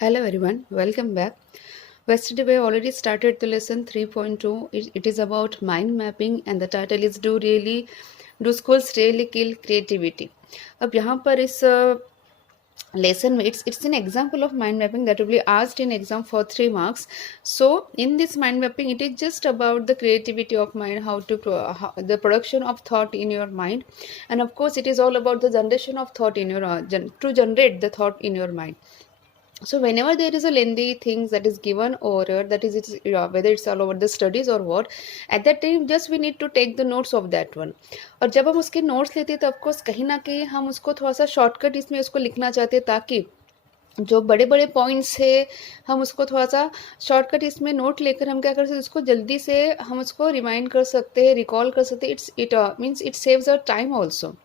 Hello everyone, welcome back. Yesterday we already started the lesson 3.2. It is about mind mapping and the title is Do Schools Really Kill Creativity? अब यहाँ पर इस lesson में it's an example of mind mapping that will be asked in exam for 3 marks. So in this mind mapping it is just about the creativity of mind, the production of thought in your mind, and of course it is all about the generation of thought in your to generate the thought in your mind. So whenever there is a lengthy things that is given or that is whether it's all over the studies or what, at that time just we need to take the notes of that one. और जब हम उसके notes लेते हैं तो of course कहीं ना कहीं हम उसको थोड़ा सा शॉर्टकट इसमें उसको लिखना चाहते हैं ताकि जो बड़े बड़े पॉइंट्स है हम उसको थोड़ा सा शॉर्टकट इसमें नोट लेकर हम क्या कर सकते हैं उसको जल्दी से हम उसको रिमाइंड कर सकते हैं, रिकॉल कर सकते हैं. It means it saves our time also.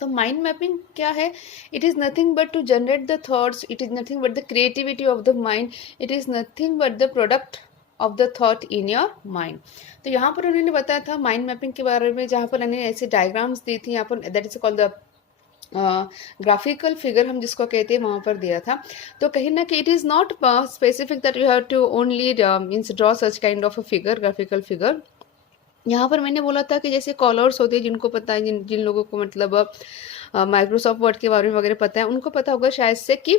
तो माइंड मैपिंग क्या है? It is nothing but to generate the thoughts, it is nothing but the creativity of the mind, it is nothing but the product of the thought in your mind. तो यहाँ पर उन्होंने बताया था mind mapping के बारे में, जहाँ पर उन्होंने ऐसे डायग्राम्स दी थी. यहाँ पर that is called the graphical figure हम जिसको कहते हैं वहाँ पर दिया था. तो कहीं ना कि it is not specific that you have to only means draw such kind of a figure, graphical figure. यहाँ पर मैंने बोला था कि जैसे कॉलर्स होते हैं, जिनको पता है, जिन जिन लोगों को मतलब माइक्रोसॉफ्ट वर्ड के बारे में वगैरह पता है, उनको पता होगा शायद से कि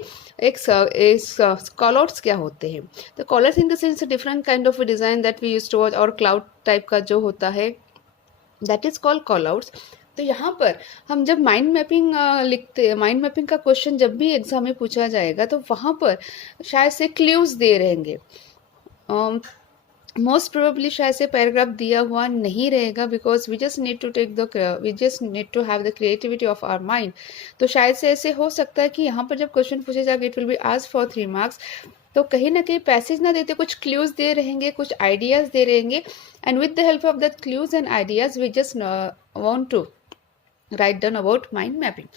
एक कॉलर्स क्या होते हैं. तो collars in the sense different kind of design that we use to watch, और क्लाउड टाइप का जो होता है दैट इज कॉल्ड कॉलआउट्स. तो यहाँ पर हम जब माइंड मैपिंग लिखते हैं, माइंड मैपिंग का क्वेश्चन जब भी एग्जाम में पूछा जाएगा तो वहाँ पर शायद से क्ल्यूज दे रहेंगे. मोस्ट प्रोबेबली शायद से पैराग्राफ दिया हुआ नहीं रहेगा, because we just need to have the creativity of our mind. तो शायद से ऐसे हो सकता है कि यहाँ पर जब क्वेश्चन पूछे जाएगा इट विल बी आज फॉर 3 marks, तो कहीं ना कहीं पैसेज ना देते कुछ क्ल्यूज दे रहेंगे, कुछ आइडियाज दे रहेंगे, and with the help of that clues and ideas we just want to write down about mind mapping.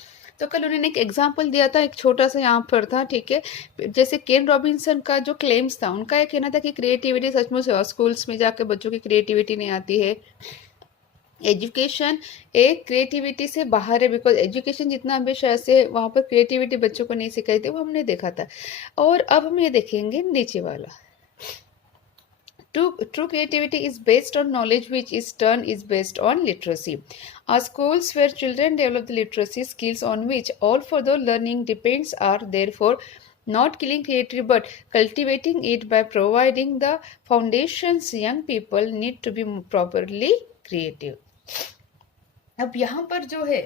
तो कल उन्होंने एक एग्जाम्पल दिया था, एक छोटा सा यहाँ पर था, ठीक है. जैसे केन रॉबिन्सन का जो क्लेम्स था, उनका ये कहना था कि क्रिएटिविटी सचमुच स्कूल्स में जाकर बच्चों की क्रिएटिविटी नहीं आती है. एजुकेशन एक क्रिएटिविटी से बाहर है, बिकॉज एजुकेशन जितना हमेशा से वहाँ पर क्रिएटिविटी बच्चों को नहीं सिखाई थी, वो हमने देखा था. और अब हम ये देखेंगे नीचे वाला. True creativity is based on knowledge, which is turn is based on literacy. Our schools where children develop the literacy skills on which all further learning depends are therefore not killing creativity but cultivating it by providing the foundations young people need to be properly creative. अब यहाँ पर जो है,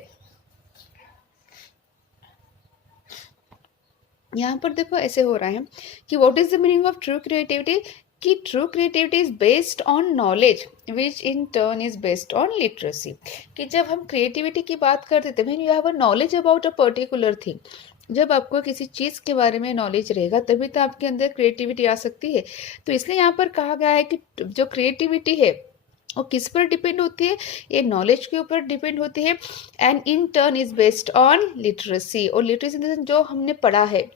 यहाँ पर देखो ऐसे हो रहा है कि what is the meaning of true creativity, कि true creativity is based on knowledge which in turn is based on literacy. कि जब हम क्रिएटिविटी की बात करते थे, when you have a knowledge about a particular thing, जब आपको किसी चीज़ के बारे में नॉलेज रहेगा तभी तो आपके अंदर क्रिएटिविटी आ सकती है. तो इसलिए यहाँ पर कहा गया है कि जो क्रिएटिविटी है वो किस पर डिपेंड होती है, ये नॉलेज के ऊपर डिपेंड होती है, and in turn is based on literacy. और लिटरेसी जो हमने पढ़ा है,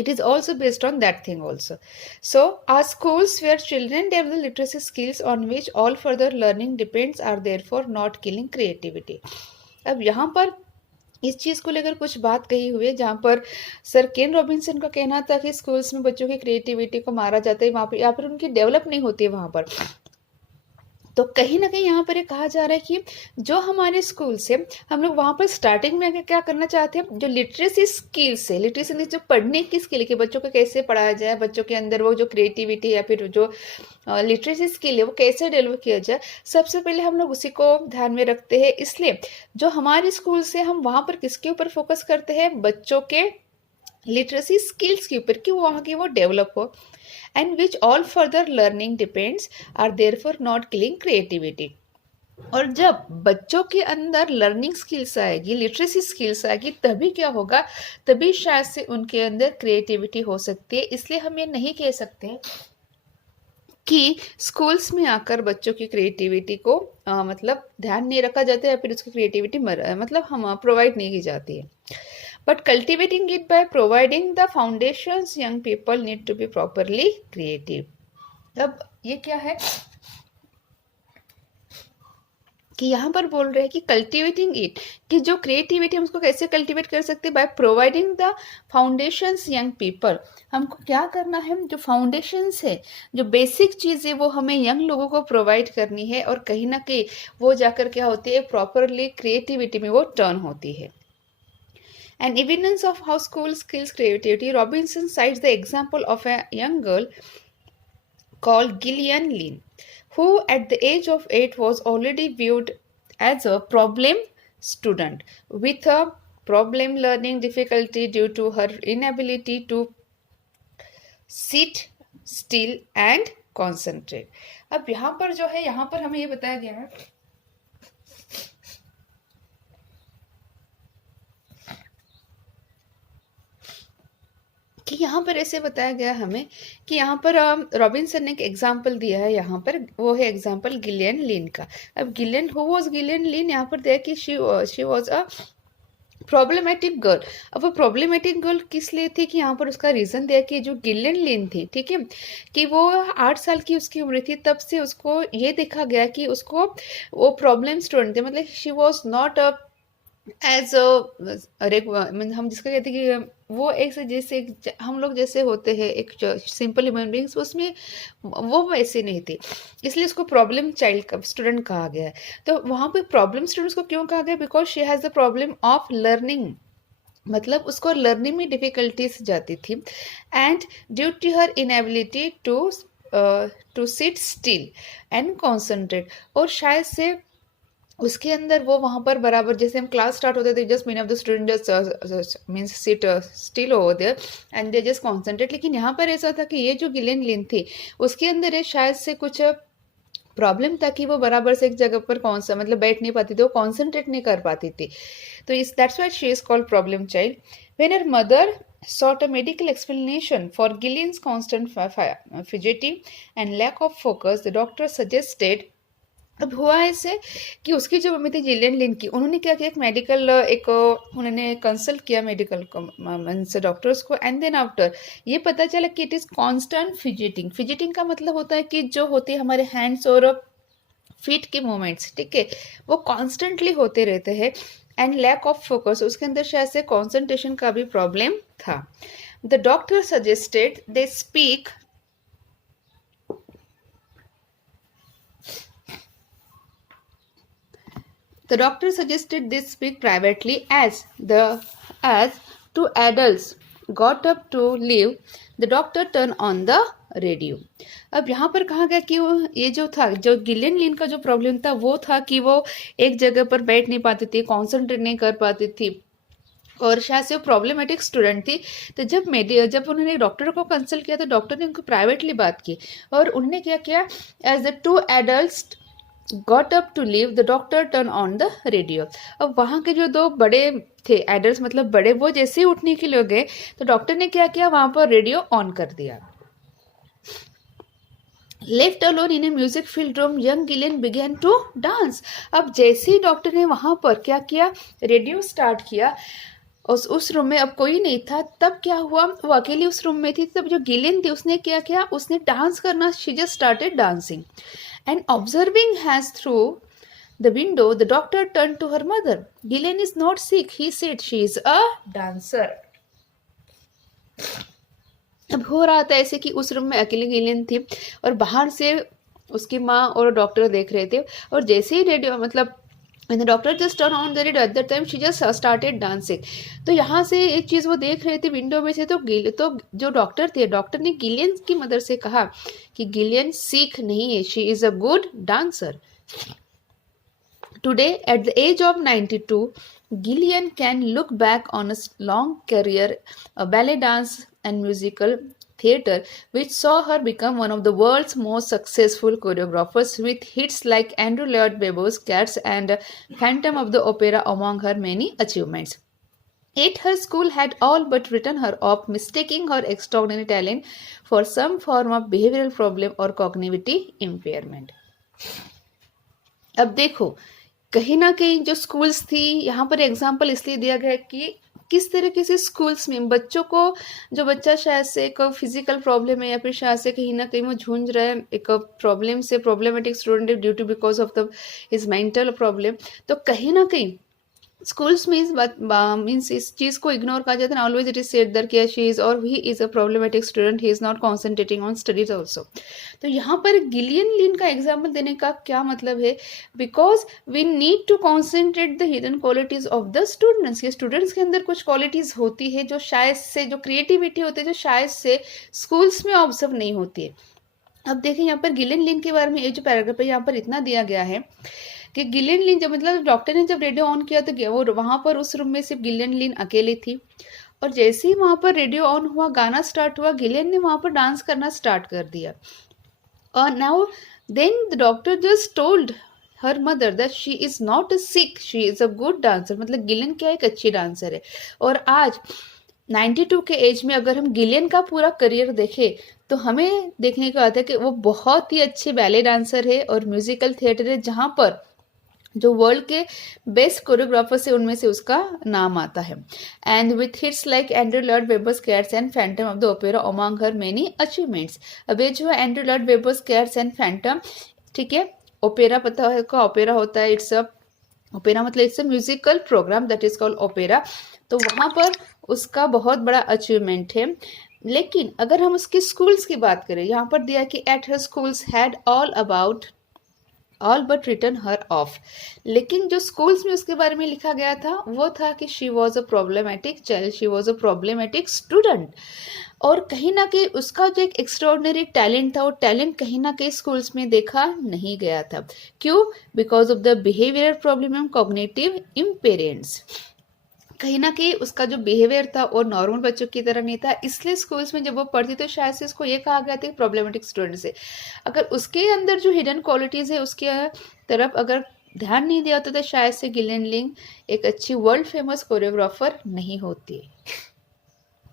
it is also based on that thing also. So our schools where children develop the literacy skills on which all further learning depends are therefore not killing creativity. अब यहाँ पर इस चीज़ को लेकर कुछ बात कही हुई है, जहाँ पर सर केन रॉबिन्सन का कहना था कि स्कूल्स में बच्चों की क्रिएटिविटी को मारा जाता है, वहाँ पर या फिर उनकी डेवलप नहीं होती है वहाँ पर. तो कहीं ना कहीं यहाँ पर ये कहा जा रहा है कि जो हमारे स्कूल से हम लोग वहाँ पर स्टार्टिंग में क्या करना चाहते हैं, जो लिटरेसी स्किल्स है, लिटरेसी जो पढ़ने की स्किल है कि बच्चों को कैसे पढ़ाया जाए, बच्चों के अंदर वो जो क्रिएटिविटी या फिर जो लिटरेसी स्किल है वो कैसे डेवलप किया जाए, सबसे पहले हम लोग उसी को ध्यान में रखते हैं. इसलिए जो हमारे स्कूल से हम वहाँ पर किसके ऊपर फोकस करते हैं, बच्चों के लिटरेसी स्किल्स के ऊपर, कि वहाँ की वो डेवलप हो, and which all further learning depends are therefore not killing creativity. और जब बच्चों के अंदर लर्निंग स्किल्स आएगी, लिटरेसी स्किल्स आएगी, तभी क्या होगा, तभी शायद से उनके अंदर क्रिएटिविटी हो सकती है. इसलिए हम ये नहीं कह सकते कि स्कूल्स में आकर बच्चों की क्रिएटिविटी को मतलब ध्यान नहीं रखा जाता है या फिर उसकी क्रिएटिविटी मतलब हम प्रोवाइड नहीं की जाती है. But cultivating it by providing the foundations young people need to be properly creative. अब ये क्या है, कि यहाँ पर बोल रहे हैं कि कल्टिवेटिंग इट, कि जो क्रिएटिविटी हम उसको कैसे कल्टिवेट कर सकते हैं, by providing the foundations young people. हमको क्या करना है, जो फाउंडेशंस है, जो बेसिक चीज़ है वो हमें यंग लोगों को प्रोवाइड करनी है, और कहीं ना कहीं वो जाकर क्या होती है, प्रॉपरली क्रिएटिविटी में वो टर्न होती है। An evidence of how school skills creativity, Robinson cites the example of a young girl called Gillian Lynn, who at the age of 8 was already viewed as a problem student with a problem learning difficulty due to her inability to sit still and concentrate. अब यहाँ पर जो है, यहाँ पर हमें ये बताया गया है कि यहाँ पर ऐसे बताया गया हमें कि यहाँ पर रॉबिन्सन ने एक एग्जाम्पल दिया है, यहाँ पर वो है एग्जाम्पल गिलियन लिन का। अब गिलियन, हु वाज गिलियन लिन, यहाँ पर दिया कि she was a problematic girl. अब वो प्रॉब्लमेटिक गर्ल किस लिए थी, कि यहाँ पर उसका रीज़न दिया कि जो गिलियन लिन थी, ठीक है, कि वो 8 साल की उसकी उम्र थी, तब से उसको ये देखा गया कि उसको वो प्रॉब्लम स्टूडेंट थे, मतलब she was not a age mean, हम जिसका कहते हैं कि वो एक से जैसे हम लोग जैसे होते हैं एक सिंपल ह्यूमन बींग्स, उसमें वो वैसे नहीं थी, इसलिए उसको प्रॉब्लम चाइल्ड का स्टूडेंट कहा गया है। तो वहाँ पे प्रॉब्लम स्टूडेंट्स को क्यों कहा गया, because she has the problem of learning, मतलब उसको लर्निंग में डिफिकल्टीज जाती थी, and due to her inability to sit still and concentrate, और शायद से उसके अंदर वो वहाँ पर बराबर, जैसे हम क्लास स्टार्ट होते थे, just many of the student just means sit still over there and they just concentrate, लेकिन यहाँ पर ऐसा था कि ये जो गिलियन लिन थी उसके अंदर है शायद से कुछ प्रॉब्लम था कि वो बराबर से एक जगह पर कौन सा मतलब बैठ नहीं पाती थी, वो कॉन्सेंट्रेट नहीं कर पाती थी, तो इस that's why she is called problem child. When her mother sought a medical explanation for Gillian's constant fidgeting and lack of focus, the doctor suggested, अब हुआ ऐसे कि उसकी जो मम्मी थी जिलियन लिन की, उन्होंने क्या किया, एक मेडिकल उन्होंने कंसल्ट किया मेडिकल से डॉक्टर्स को, एंड देन आफ्टर ये पता चला कि it is constant fidgeting. Fidgeting का मतलब होता है कि जो होते हैं हमारे हैंड्स और फीट के मूवमेंट्स, ठीक है, वो कॉन्स्टेंटली होते रहते हैं, एंड लैक ऑफ फोकस, उसके अंदर शायद से कॉन्सेंट्रेशन का भी प्रॉब्लम था। The doctor suggested they speak The doctor suggested they speak privately as two adults got up to leave. The doctor turned on the radio. अब यहाँ पर कहा गया कि ये जो था, जो गिलियन लिन का जो प्रॉब्लम था वो था कि वो एक जगह पर बैठ नहीं पाती थी, कॉन्सेंट्रेट नहीं कर पाती थी, और शायद से वो प्रॉब्लमेटिक स्टूडेंट थी। तो जब उन्होंने डॉक्टर को कंसल्ट किया तो डॉक्टर ने उनको प्राइवेटली बात की, और उन्होंने क्या किया, as the two adults got up to leave the doctor turn on the radio. अब वहाँ के जो दो बड़े थे, एडल्ट मतलब बड़े, वो जैसे ही उठने के लिए गए तो डॉक्टर ने क्या किया, वहाँ पर रेडियो ऑन कर दिया। Left alone in a music filled room, young Gillian began to dance. अब जैसे ही डॉक्टर ने वहाँ पर क्या किया, रेडियो स्टार्ट किया, उस रूम में अब कोई नहीं था, तब क्या हुआ, वो अकेली उस रूम में थी, तब जो गिलियन थी उसने क्या किया, उसने डांस करना, she just started dancing, and observing has through the window, the doctor turned to her mother. Gillian is not sick, he said, she is a dancer. अब हो रहा था ऐसे कि उस रूम में अकेली गिलियन थी और बाहर से उसकी माँ और डॉक्टर देख रहे थे, और जैसे ही रेडियो मतलब when the doctor just turned on the radio, at that time she just started dancing. तो यहाँ से एक चीज़ वो देख रहे थे विंडो में से, तो जो डॉक्टर थे, डॉक्टर ने गिलियन की मदर से कहा कि गिलियन सीख नहीं है, she is a good dancer. Today, at the age of 92, Gillian can look back on a long career, a ballet dance and musical theatre, which saw her become one of the world's most successful choreographers, with hits like Andrew Lloyd Webber's Cats and Phantom of the Opera among her many achievements. Yet her school had all but written her off, mistaking her extraordinary talent for some form of behavioral problem or cognitive impairment. अब देखो, कहीं ना कहीं जो schools थी, यहाँ पर example इसलिए दिया गया कि किस तरीके से स्कूल्स में बच्चों को, जो बच्चा शायद से एक फिजिकल प्रॉब्लम है या फिर शायद से कहीं ना कहीं वो जूझ रहा है एक प्रॉब्लम से, problematic student due to because of the is mental problem, तो कहीं ना कहीं स्कूल्स में इस बात मीन्स इस चीज़ को इग्नोर कहा जाता है। Always it is said that कि शी इज और he is a problematic student, he is not concentrating on studies also. तो यहाँ पर गिलियन लिन का एग्जाम्पल देने का क्या मतलब है, because we need to concentrate the hidden qualities of the students. ये स्टूडेंट्स के अंदर कुछ क्वालिटीज होती है जो शायद से, जो क्रिएटिविटी होती है जो शायद से स्कूल्स में ऑब्जर्व नहीं होती है। अब देखें यहाँ पर गिलियन लिन के बारे में ये जो पैराग्राफ है यहाँ पर इतना दिया गया है कि गिलियन लिन जब मतलब डॉक्टर ने जब रेडियो ऑन किया तो वो वहाँ पर उस रूम में सिर्फ गिलियन लिन अकेली थी, और जैसे ही वहाँ पर रेडियो ऑन हुआ, गाना स्टार्ट हुआ, गिलियन ने वहाँ पर डांस करना स्टार्ट कर दिया। और now then the doctor just told her mother that she is not sick, she is a good dancer. मतलब गिलियन क्या एक अच्छी डांसर है। और आज 92 के एज में अगर हम गिलियन का पूरा करियर देखें तो हमें देखने को आता है कि वो बहुत ही अच्छे बैले डांसर है और म्यूजिकल थिएटर है, जहाँ पर जो वर्ल्ड के बेस्ट कोरियोग्राफर्स है उनमें से उसका नाम आता है। And with hits like Andrew Lloyd Webber's Cats and Phantom of the Opera among her many achievements. अब ये जो है Andrew Lloyd Webber's Cats and Phantom, ठीक है, ओपेरा पता है का ओपेरा होता है, इट्स अ ओपेरा मतलब it's a musical program that is called opera. तो वहाँ पर उसका बहुत बड़ा अचीवमेंट है। लेकिन अगर हम उसके स्कूल्स की बात करें, यहाँ पर दिया कि at her schools had all but return her of. लेकिन जो स्कूल्स में उसके बारे में लिखा गया था वो था कि she was a problematic child, she was a problematic student. और कहीं ना कहीं उसका जो एक एक्स्ट्रॉर्डनरी टैलेंट था वो टैलेंट कहीं ना कहीं स्कूल्स में देखा नहीं गया था। क्यों? Because of the behaviour problem and cognitive impairments. कहीं ना कहीं उसका जो बिहेवियर था और नॉर्मल बच्चों की तरह नहीं था, इसलिए स्कूल्स में जब वो पढ़ती तो शायद से इसको ये कहा गया था प्रॉब्लमेटिक स्टूडेंट से। अगर उसके अंदर जो हिडन क्वालिटीज़ है उसके तरफ अगर ध्यान नहीं दिया होता तो शायद से गिलियन लिन एक अच्छी वर्ल्ड फेमस कोरियोग्राफर नहीं होती।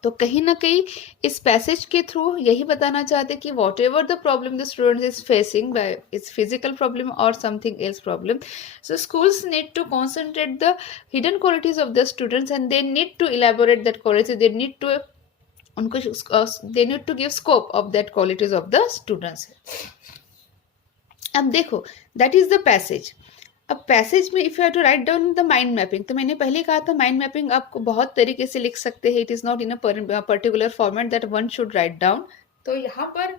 तो कहीं ना कहीं इस पैसेज के थ्रू यही बताना चाहते कि whatever the problem the student is facing by its physical problem और something else problem, so schools need to concentrate the hidden qualities of the students and they need to elaborate that qualities, they need to उनको they need to give scope of that qualities of the students। अब देखो that is the passage. अब passage में if you have to write down the mind mapping, तो मैंने पहले कहा था माइंड मैपिंग आप बहुत तरीके से लिख सकते हैं, it is not in a particular format that one should write down. तो यहाँ पर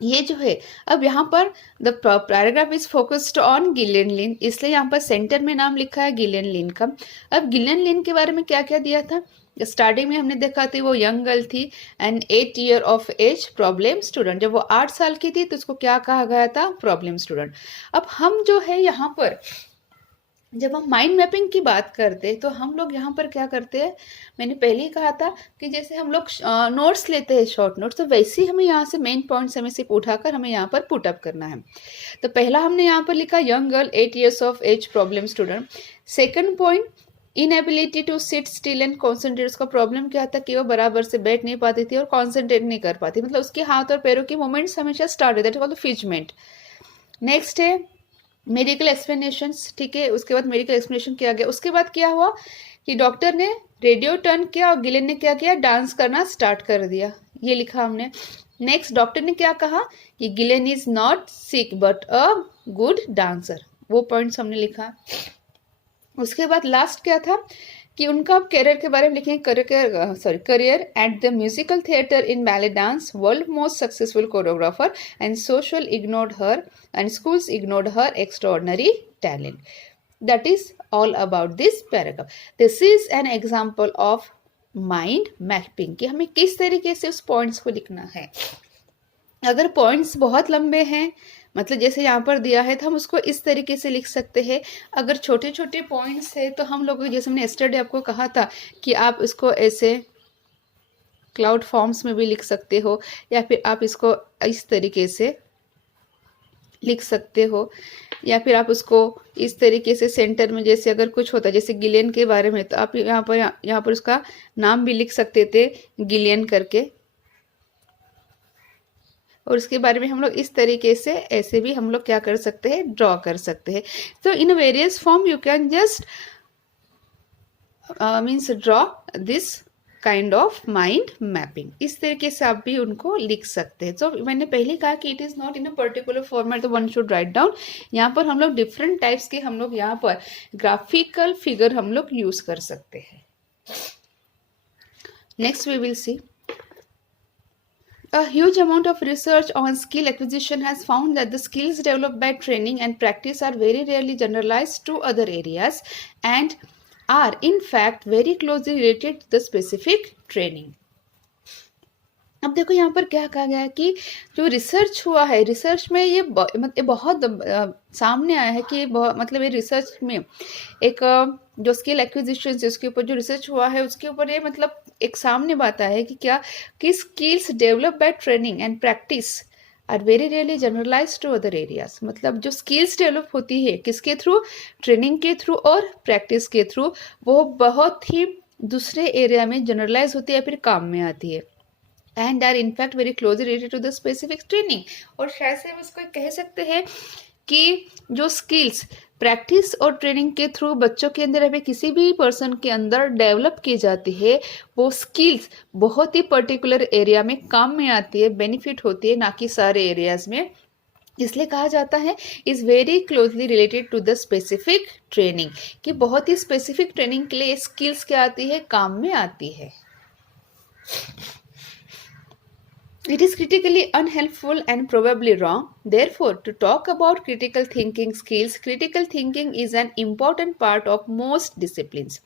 ये जो है, अब यहाँ पर the paragraph is focused on Gillian Lynne, इसलिए यहाँ पर सेंटर में नाम लिखा है गिलियन लिन का। अब गिलियन लिन के बारे में क्या क्या दिया था, स्टार्टिंग में हमने देखा थी वो यंग गर्ल थी and 8 year of age problem student. जब वो 8 साल की थी तो उसको क्या कहा गया था, प्रॉब्लम स्टूडेंट। अब हम जो है यहाँ पर जब हम माइंड मैपिंग की बात करते हैं तो हम लोग यहाँ पर क्या करते हैं, मैंने पहले ही कहा था कि जैसे हम लोग नोट्स लेते हैं शॉर्ट नोट्स, तो वैसे ही हमें यहाँ से मेन पॉइंट्स हमें सिर्फ उठाकर हमें यहाँ पर पुट अप करना है। तो पहला हमने यहाँ पर लिखा young girl 8 years of age problem student. Second point inability to sit still and concentrate. उसका प्रॉब्लम क्या था कि वो बराबर से बैठ नहीं पाती थी और कॉन्सेंट्रेट नहीं कर पाती, मतलब उसके हाथ और पैरों की मूवमेंट्स हमेशा स्टार्ट होते थे, फिजमेंट। नेक्स्ट है मेडिकल एक्सप्लेनेशंस, ठीक है, उसके बाद मेडिकल एक्सप्लेनेशन किया गया। उसके बाद क्या हुआ कि डॉक्टर ने रेडियो टर्न किया और गिलेन ने क्या किया, डांस करना स्टार्ट कर दिया, ये लिखा हमने। नेक्स्ट डॉक्टर ने क्या कहा कि Gillian is not sick but a good dancer, वो पॉइंट्स हमने लिखा। उसके बाद लास्ट क्या था कि उनका करियर के बारे में लिखेंगे, career at the musical theatre in ballet dance, world most successful choreographer and social ignored her and schools ignored her extraordinary talent. That is all about this paragraph. This is an example of mind mapping कि हमें किस तरीके से उस points को लिखना है। अगर पॉइंट्स बहुत लंबे हैं, मतलब जैसे यहाँ पर दिया है, तो हम उसको इस तरीके से लिख सकते हैं। अगर छोटे छोटे पॉइंट्स है तो हम लोग, जैसे मैंने यस्टरडे आपको कहा था कि आप इसको ऐसे क्लाउड फॉर्म्स में भी लिख सकते हो या फिर आप इसको इस तरीके से लिख सकते हो, या फिर आप उसको इस तरीके से सेंटर में जैसे अगर कुछ होता है जैसे गिलियन के बारे में, तो आप यहाँ पर उसका नाम भी लिख सकते थे गिलियन करके, और उसके बारे में हम लोग इस तरीके से ऐसे भी हम लोग क्या कर सकते हैं, ड्रॉ कर सकते हैं। तो in various form you can just means draw this kind of mind mapping, इस तरीके से आप भी उनको लिख सकते हैं। तो मैंने पहले कहा कि it is not in a particular format, तो वन शुड राइट डाउन। यहाँ पर हम लोग डिफरेंट टाइप्स के हम लोग यहाँ पर ग्राफिकल फिगर हम लोग यूज कर सकते हैं। Next we will see a huge amount of research on skill acquisition has found that the skills developed by training and practice are very rarely generalized to other areas and are in fact very closely related to the specific training. अब देखो यहाँ पर क्या कहा गया है कि जो रिसर्च हुआ है, रिसर्च में ये बहुत सामने आया है कि मतलब ये रिसर्च में एक जो स्किल एक्विजिशन है उसके ऊपर जो रिसर्च हुआ है उसके ऊपर ये मतलब एक सामने बात आया है कि क्या कि skills develop by training and practice are very rarely generalize to other areas. मतलब जो स्किल्स डेवलप होती है किसके थ्रू, ट्रेनिंग के थ्रू और प्रैक्टिस के थ्रू, वो बहुत ही दूसरे एरिया में जनरलाइज होती है, फिर काम में आती है and are in fact very closely related to the specific training. और शायद से हम इसको कह सकते हैं कि जो स्किल्स प्रैक्टिस और ट्रेनिंग के थ्रू बच्चों के अंदर अभी किसी भी पर्सन के अंदर डेवलप की जाती है, वो स्किल्स बहुत ही पर्टिकुलर एरिया में काम में आती है, बेनिफिट होती है, ना कि सारे एरियाज में। इसलिए कहा जाता है is very closely related to the specific training, कि बहुत ही स्पेसिफिक ट्रेनिंग के लिए स्किल्स क्या आती है, काम में आती है। It is critically unhelpful and probably wrong. Therefore, to talk about critical thinking skills, critical thinking is an important part of most disciplines.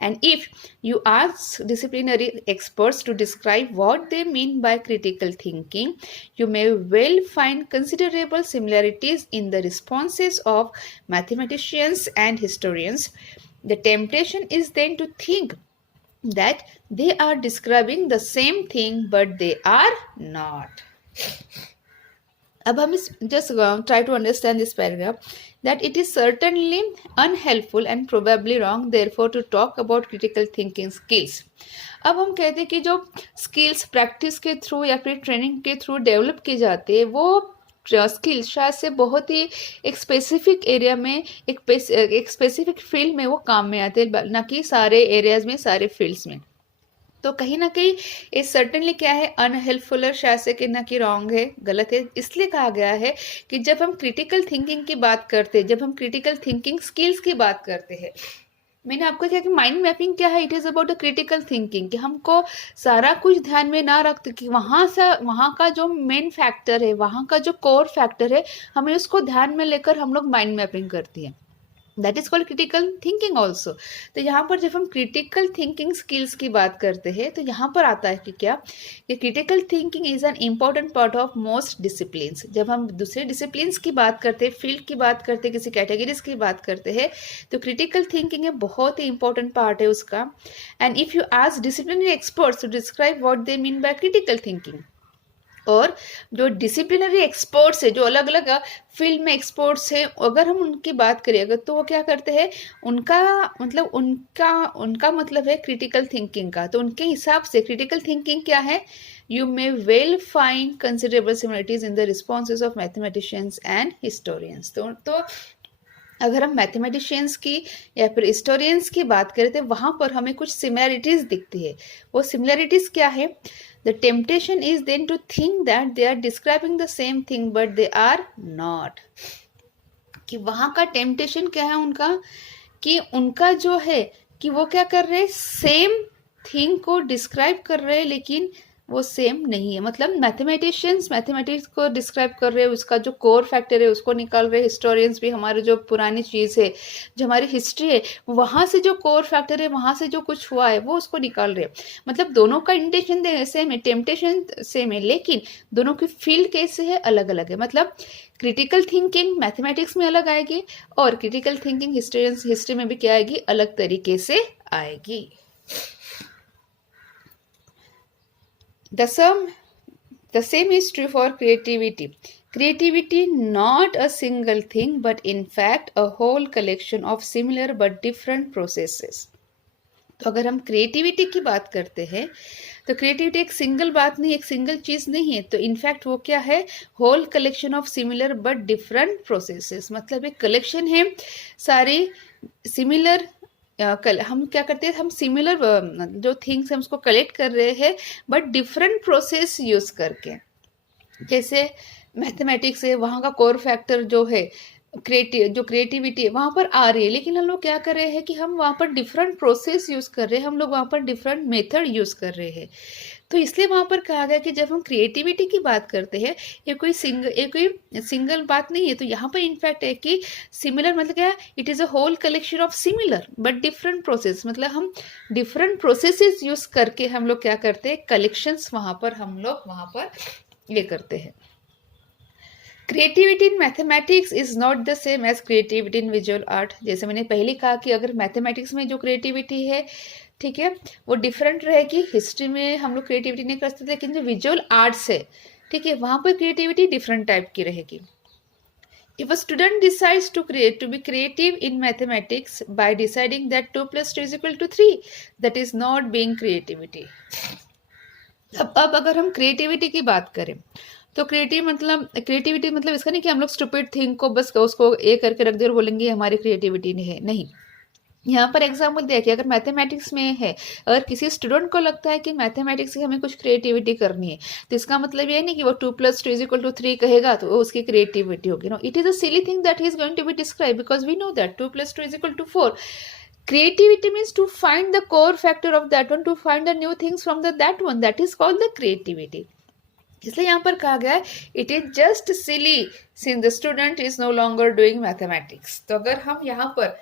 And if you ask disciplinary experts to describe what they mean by critical thinking, you may well find considerable similarities in the responses of mathematicians and historians. The temptation is then to think that they are describing the same thing but they are not. अब हम इस just try to understand this paragraph that it is certainly unhelpful and probably wrong therefore to talk about critical thinking skills. अब हम कहते हैं कि जो skills practice के थ्रू या फिर ट्रेनिंग के थ्रू डेवलप की जाती है वो स्किल्स शायद से बहुत ही एक स्पेसिफिक एरिया में एक स्पेसिफिक फील्ड में वो काम में आते हैं, ना कि सारे एरियाज में, सारे फील्ड्स में। तो कहीं ना कहीं ये सर्टेनली क्या है, अनहेल्पफुल है, शायद से कि ना कि रॉन्ग है, गलत है। इसलिए कहा गया है कि जब हम क्रिटिकल थिंकिंग की बात करते हैं, जब हम क्रिटिकल थिंकिंग स्किल्स की बात करते हैं, मैंने आपको क्या कि माइंड मैपिंग क्या है, it is about a critical thinking, कि हमको सारा कुछ ध्यान में ना रखते कि वहाँ का जो मेन फैक्टर है, वहाँ का जो कोर फैक्टर है, हमें उसको ध्यान में लेकर हम लोग माइंड मैपिंग करती हैं। That is called critical thinking also. तो यहाँ पर जब हम क्रिटिकल थिंकिंग स्किल्स की बात करते हैं तो यहाँ पर आता है कि क्या कि critical thinking is an important part of most disciplines. जब हम दूसरे डिसिप्लिन्स की बात करते हैं, फील्ड की बात करते हैं, किसी कैटेगरीज की बात करते हैं, तो क्रिटिकल थिंकिंग एक बहुत ही इंपॉर्टेंट पार्ट है उसका। And if you ask disciplinary experts to describe what they mean by critical thinking, और जो डिसिप्लिनरी एक्सपर्ट्स है, जो अलग अलग फील्ड में एक्सपर्ट्स हैं, अगर हम उनकी बात करें अगर, तो वो क्या करते हैं, उनका मतलब है क्रिटिकल थिंकिंग का। तो उनके हिसाब से क्रिटिकल थिंकिंग क्या है, you may well find considerable similarities in the responses of mathematicians and historians. तो अगर हम मैथमेटिशियंस की या फिर हिस्टोरियंस की बात करें तो वहाँ पर हमें कुछ सिमिलरिटीज दिखती है। वो सिमिलरिटीज क्या है, the temptation is then to think that they are describing the same thing but they are not. कि वहाँ का टेम्पटेशन क्या है उनका, कि उनका जो है कि वो क्या कर रहे हैं, सेम थिंग को डिस्क्राइब कर रहे हैं लेकिन वो सेम नहीं है। मतलब मैथमेटिक्स को डिस्क्राइब कर रहे हैं, उसका जो कोर फैक्टर है उसको निकाल रहे हैं। हिस्टोरियंस भी हमारे जो पुरानी चीज़ है, जो हमारी हिस्ट्री है, वहाँ से जो कोर फैक्टर है, वहाँ से जो कुछ हुआ है वो उसको निकाल रहे हैं। मतलब दोनों का इंटेंशन सेम है, टेम्पटेशन सेम है, लेकिन दोनों की फील्ड कैसे है, अलग अलग है। मतलब क्रिटिकल थिंकिंग मैथमेटिक्स में अलग आएगी और क्रिटिकल थिंकिंग हिस्ट्री में भी क्या आएगी, अलग तरीके से आएगी। The same is true for creativity. Creativity not a single thing but in fact a whole collection of similar but different processes. तो अगर हम क्रिएटिविटी की बात करते हैं तो क्रिएटिविटी एक सिंगल बात नहीं, एक सिंगल चीज़ नहीं है। तो इनफैक्ट वो क्या है, whole collection of similar but different processes. मतलब एक कलेक्शन है सारी सिमिलर हम क्या करते हैं, हम सिमिलर जो थिंग्स हम उसको कलेक्ट कर रहे हैं बट डिफरेंट प्रोसेस यूज करके। जैसे मैथमेटिक्स है, वहाँ का कोर फैक्टर जो है जो क्रिएटिविटी है वहाँ पर आ रही है, लेकिन हम लोग क्या कर रहे हैं कि हम वहाँ पर डिफरेंट प्रोसेस यूज कर रहे हैं, हम लोग वहाँ पर डिफरेंट मेथड यूज कर रहे हैं। तो इसलिए वहाँ पर कहा गया कि जब हम क्रिएटिविटी की बात करते हैं, ये कोई सिंगल बात नहीं है। तो यहाँ पर इनफैक्ट है कि सिमिलर मतलब क्या है, it is a whole collection of similar but different process, मतलब हम डिफरेंट प्रोसेसेस यूज करके हम लोग क्या करते हैं, कलेक्शंस वहाँ पर हम लोग वहाँ पर ये करते हैं। Creativity in mathematics is not the same as creativity in visual art. जैसे मैंने पहले कहा कि अगर मैथमेटिक्स में जो क्रिएटिविटी है, ठीक है, वो डिफरेंट रहेगी। हिस्ट्री में हम लोग क्रिएटिविटी नहीं कर सकते, लेकिन जो विजुअल आर्ट्स है, ठीक है, वहाँ पर क्रिएटिविटी डिफरेंट टाइप की रहेगी। If a student decides to be creative in mathematics by deciding that 2 plus 2 is equal to 3, that is not being creativity. अब अगर हम क्रिएटिविटी की बात करें तो क्रिएटिविटी मतलब इसका नहीं कि हम लोग स्टूपिड थिंग को बस उसको ए करके रख दे और बोलेंगे हमारी क्रिएटिविटी नहीं है, नहीं। यहाँ पर एग्जाम्पल दिया कि अगर मैथमेटिक्स में है, अगर किसी स्टूडेंट को लगता है कि मैथमेटिक्स से हमें कुछ क्रिएटिविटी करनी है, तो इसका मतलब ये नहीं कि वो 2 + 2 इज इक्वल टू 3 कहेगा तो वो उसकी क्रिएटिविटी होगी। No, it is a silly thing that he is going to be describe because we know that 2 + 2 इज इक्वल टू 4। Creativity means to find the core factor of that one, to find the new things from that one, that is called the creativity. इसलिए यहाँ पर कहा गया है it is just silly since the student is no longer doing mathematics. तो अगर हम यहाँ पर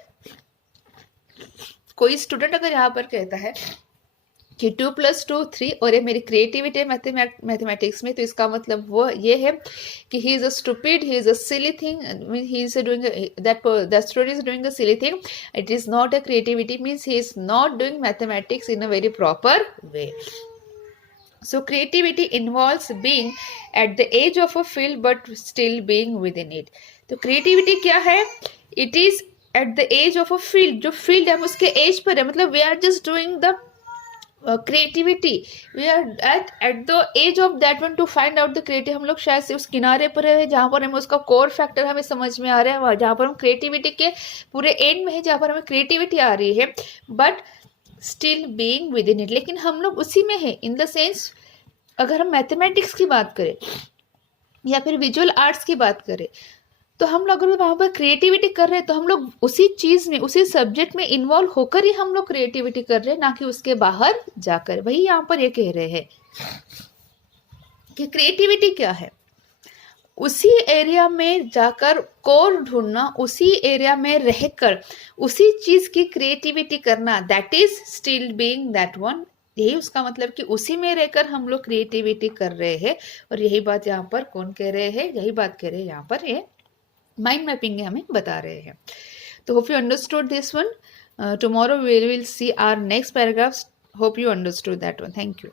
कोई स्टूडेंट अगर यहाँ पर कहता है कि 2 + 2 3 और ये मेरी क्रिएटिविटी है मैथमेटिक्स में, तो इसका मतलब वो ये है कि he is a stupid, he is a silly thing, he is doing that the student is doing a silly thing, it is not a creativity, means he is not doing mathematics in a very proper way. So creativity involves being at the edge of a field but still being within it. तो creativity क्या है? It is at the edge of a field. जो field है हम उसके edge पर है, मतलब we are just doing the creativity. We are at the edge of that one to find out the creative. हम लोग शायद से उस किनारे पर है जहाँ पर हमें उसका core factor हमें समझ में आ रहा है, जहाँ पर हम creativity के पूरे end में है, जहाँ पर हमें creativity आ रही है, but still being with in it. लेकिन हम लोग उसी में है, इन द सेंस अगर हम मैथमेटिक्स की बात करें या फिर विजुअल आर्ट्स की बात करें, तो हम लोग अगर वहाँ पर क्रिएटिविटी कर रहे हैं तो हम लोग उसी चीज में, उसी सब्जेक्ट में इन्वॉल्व होकर ही हम लोग क्रिएटिविटी कर रहे हैं, ना कि उसके बाहर जाकर। वही यहाँ पर ये कह रहे हैं कि क्रिएटिविटी क्या है, उसी एरिया में जाकर कोर ढूंढना, उसी एरिया में रहकर उसी चीज की क्रिएटिविटी करना, that is still being that one. यही उसका मतलब कि उसी में रहकर हम लोग क्रिएटिविटी कर रहे हैं। और यही बात यहाँ पर कौन कह रहे हैं, यही बात कह रहे हैं यहाँ पर ये माइंड मैपिंग हमें बता रहे हैं। तो hope you understood this one. Tomorrow we will see our next paragraphs. Hope you understood that one. Thank you.